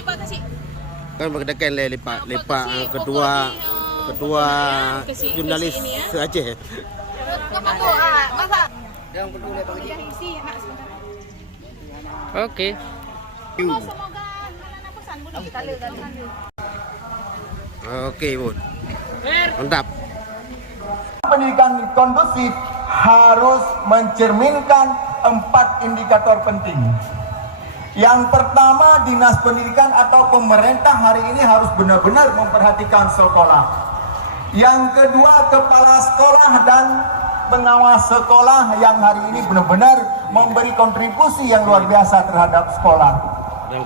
kasih. Kan berdekan lepak ketua jurnalis Aceh. Oke. Oke, Bun. Mantap. Pendidikan kondusif harus mencerminkan 4 indikator penting. Yang pertama, dinas pendidikan atau pemerintah hari ini harus benar-benar memperhatikan sekolah. Yang kedua, kepala sekolah dan pengawas sekolah yang hari ini benar-benar memberi kontribusi yang luar biasa terhadap sekolah.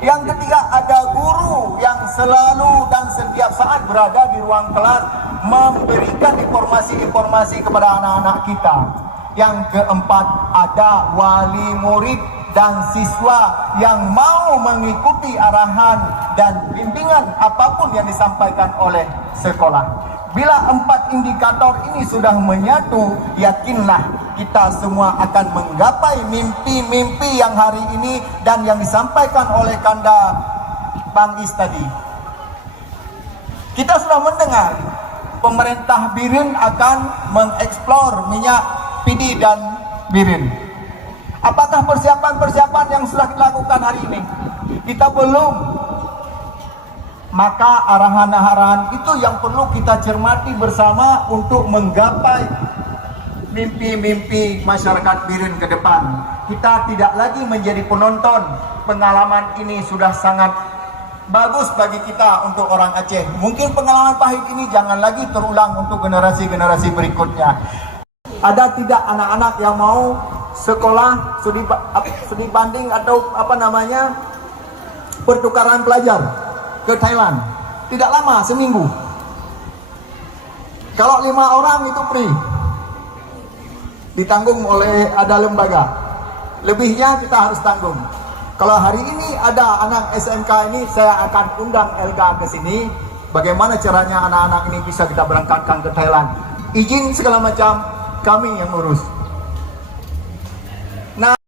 Yang ketiga, ada guru yang selalu dan setiap saat berada di ruang kelas memberikan informasi-informasi kepada anak-anak kita. Yang keempat, ada wali murid dan siswa yang mau mengikuti arahan dan bimbingan apapun yang disampaikan oleh sekolah. Bila 4 indikator ini sudah menyatu, yakinlah kita semua akan menggapai mimpi-mimpi yang hari ini dan yang disampaikan oleh Kanda Bang Is tadi. Kita sudah mendengar pemerintah Biren akan mengeksplor minyak pidi dan birin. Apakah persiapan-persiapan yang sudah dilakukan hari ini? Kita belum. Maka arahan-arahan itu yang perlu kita cermati bersama untuk menggapai mimpi-mimpi masyarakat Biren ke depan. Kita tidak lagi menjadi penonton. Pengalaman ini sudah sangat bagus bagi kita untuk orang Aceh. Mungkin pengalaman pahit ini jangan lagi terulang untuk generasi-generasi berikutnya. Ada tidak anak-anak yang mau sekolah studi banding atau pertukaran pelajar ke Thailand? Tidak lama, seminggu. Kalau 5 orang itu free, ditanggung oleh ada lembaga. Lebihnya kita harus tanggung. Kalau hari ini ada anak SMK ini, saya akan undang Elga ke sini. Bagaimana caranya anak-anak ini bisa kita berangkatkan ke Thailand? Izin segala macam kami yang urus.